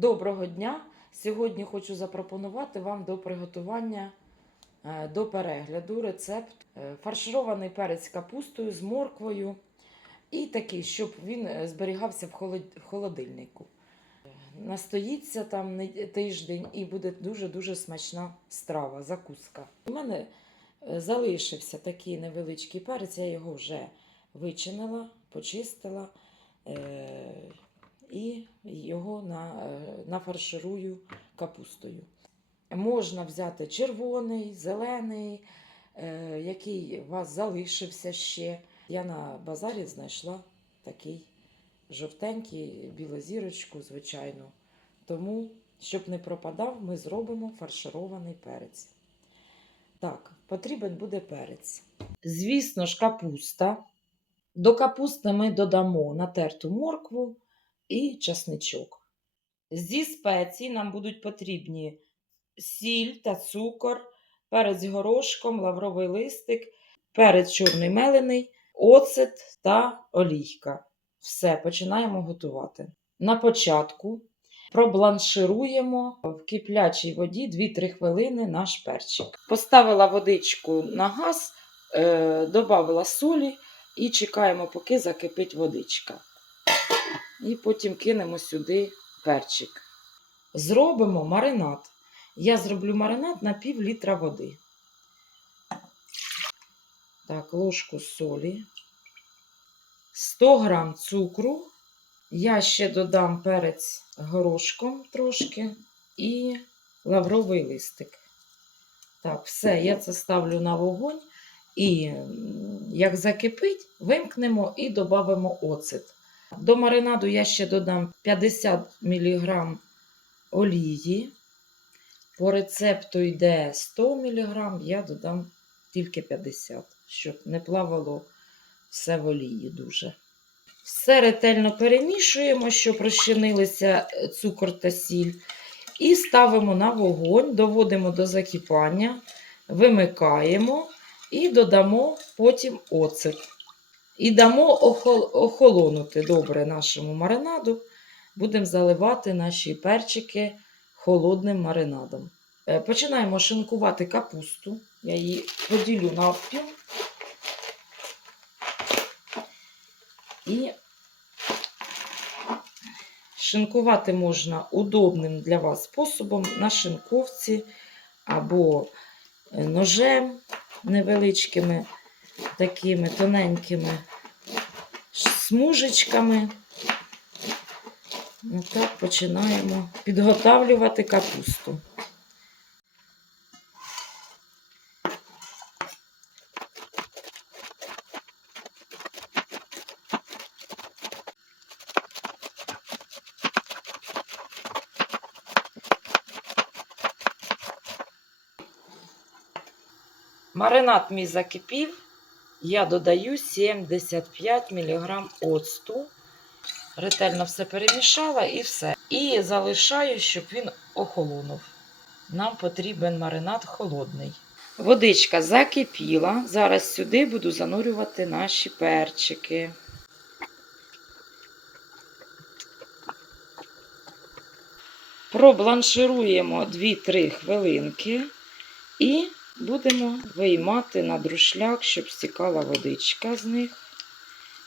Доброго дня! Сьогодні хочу запропонувати вам до приготування е, до перегляду рецепт е, фарширований перець капустою з морквою і такий, щоб він е, зберігався в холодильнику. Настоїться там тиждень і буде дуже-дуже смачна страва, закуска. У мене залишився такий невеличкий перець, я його вже вичинила, почистила. І його е, нафарширую капустою. Можна взяти червоний, зелений, е, який у вас залишився ще. Я на базарі знайшла такий жовтенький, білозірочку, звичайно. Тому, щоб не пропадав, ми зробимо фарширований перець. Так, потрібен буде перець. Звісно ж, капуста. До капусти ми додамо натерту моркву і часничок. Зі спецій нам будуть потрібні сіль та цукор, перець горошком, лавровий листик, перець чорний мелений, оцет та олійка. Все, починаємо готувати. На початку пробланшируємо в киплячій воді 2-3 хвилини наш перчик. Поставила водичку на газ, е, додала солі і чекаємо, поки закипить водичка. І потім кинемо сюди перчик. Зробимо маринад. Я зроблю маринад на пів літра води. Так, ложку солі, 100 грам цукру. Я ще додам перець горошком трошки і лавровий листик. Так, все, я це ставлю на вогонь. І як закипить, вимкнемо і додамо оцет. До маринаду я ще додам 50 мг олії. По рецепту йде 100 мг, я додам тільки 50, щоб не плавало все в олії дуже. Все ретельно перемішуємо, щоб розчинилися е, цукор та сіль. І ставимо на вогонь, доводимо до закипання, вимикаємо і додамо потім оцет. І дамо охолонути добре нашому маринаду. Будемо заливати наші перчики холодним маринадом. Е, Починаємо шинкувати капусту. Я її поділю навпіл. І шинкувати можна удобним для вас способом на шинковці або е, ножем невеличкими, такими тоненькими смужечками. Отак починаємо підготавлювати капусту. Маринад мій закипів. Я додаю 75 мг оцту. Ретельно все перемішала і все. І залишаю, щоб він охолонув. Нам потрібен маринад холодний. Водичка закипіла. Зараз сюди буду занурювати наші перчики. Пробланшируємо 2-3 хвилинки і будемо виймати на друшляк, щоб стікала водичка з них.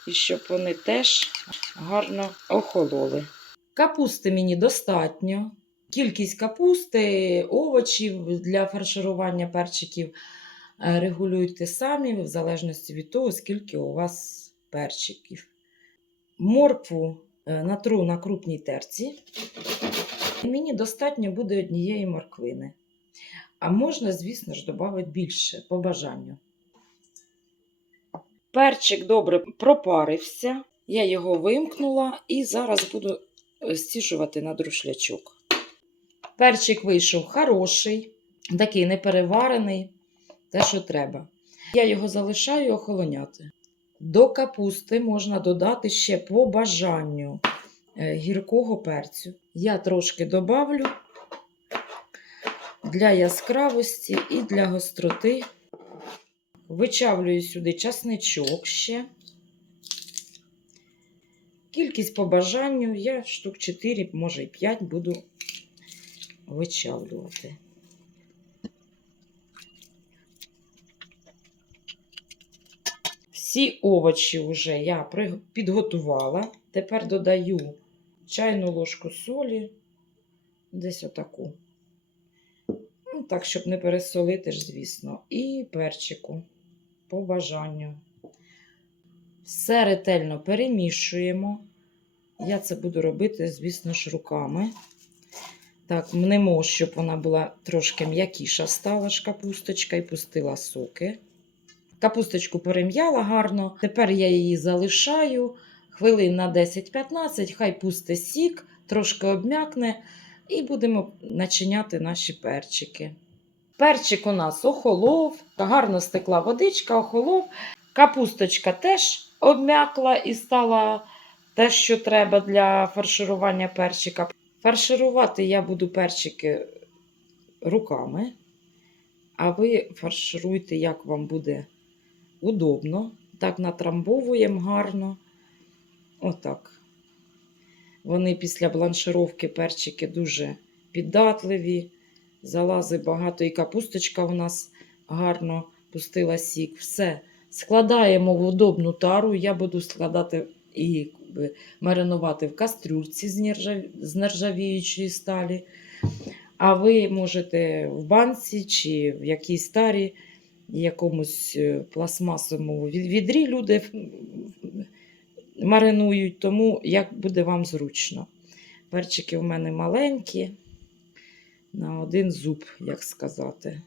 І щоб вони теж гарно охололи. Капусти мені достатньо. Кількість капусти, овочів для фарширування перчиків е, регулюйте самі, в залежності від того, скільки у вас перчиків. Моркву е, натру на крупній терці. Мені достатньо буде однієї морквини. А можна, звісно ж, додати більше по бажанню. Перчик добре пропарився, я його вимкнула і зараз буду е, стіжувати на друшлячок. Перчик вийшов хороший, такий непереварений, те, що треба. Я його залишаю охолоняти. До капусти можна додати ще по бажанню е, гіркого перцю. Я трошки добавлю для яскравості і для гостроти. Вичавлюю сюди часничок ще. Кількість по бажанню я штук 4, може і 5 буду вичавлювати. Всі овочі вже я підготувала. Тепер додаю чайну ложку солі, десь отаку. Так, щоб не пересолити ж, звісно, і перчику по бажанню. Все ретельно перемішуємо. Я це буду робити, звісно ж, руками. Так, мнемо, щоб вона була трошки м'якіша стала ж капусточка і пустила соки. Капусточку перем'яла гарно. Тепер я її залишаю хвилин на 10-15, хай пусте сік, трошки обм'якне, і будемо начиняти наші перчики. Перчик у нас охолов, гарно стекла водичка, охолов. Капусточка теж обм'якла і стала те, що треба для фарширування перчика. Фарширувати я буду перчики руками, а ви фаршируйте, як вам буде удобно. Так натрамбовуємо гарно. Отак. Вони після бланшировки перчики дуже піддатливі. Залази багато, і капусточка у нас гарно пустила сік. Все. Складаємо в удобну тару. Я буду складати і маринувати в кастрюльці з, нержав... з нержавіючої сталі. А ви можете в банці чи в якійсь тарі, якомусь е, пластмасовому відрі люди маринують, тому як буде вам зручно. Перчики в мене маленькі, на один зуб, як сказати.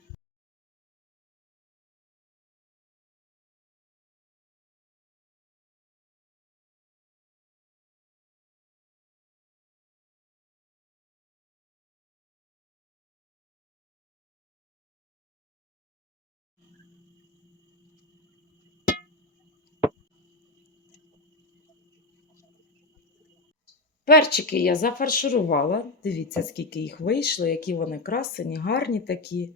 Перчики я зафарширувала. Дивіться, скільки їх вийшло, які вони красені, гарні такі,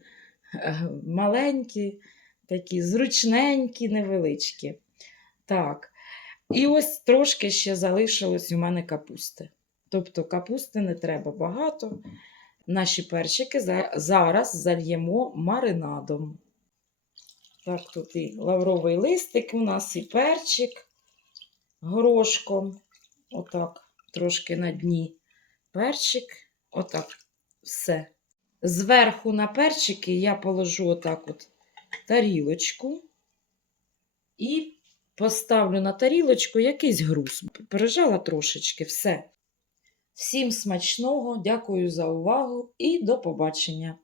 е, маленькі, такі зручненькі, невеличкі. Так. І ось трошки ще залишилось у мене капусти. Тобто капусти не треба багато. Наші перчики зараз зальємо маринадом. Так, тут і лавровий листик у нас, і перчик горошком. Отак трошки на дні перчик. Отак, все. Зверху на перчики я положу отак от тарілочку і поставлю на тарілочку якийсь груз. Пережала трошечки, все. Всім смачного, дякую за увагу і до побачення!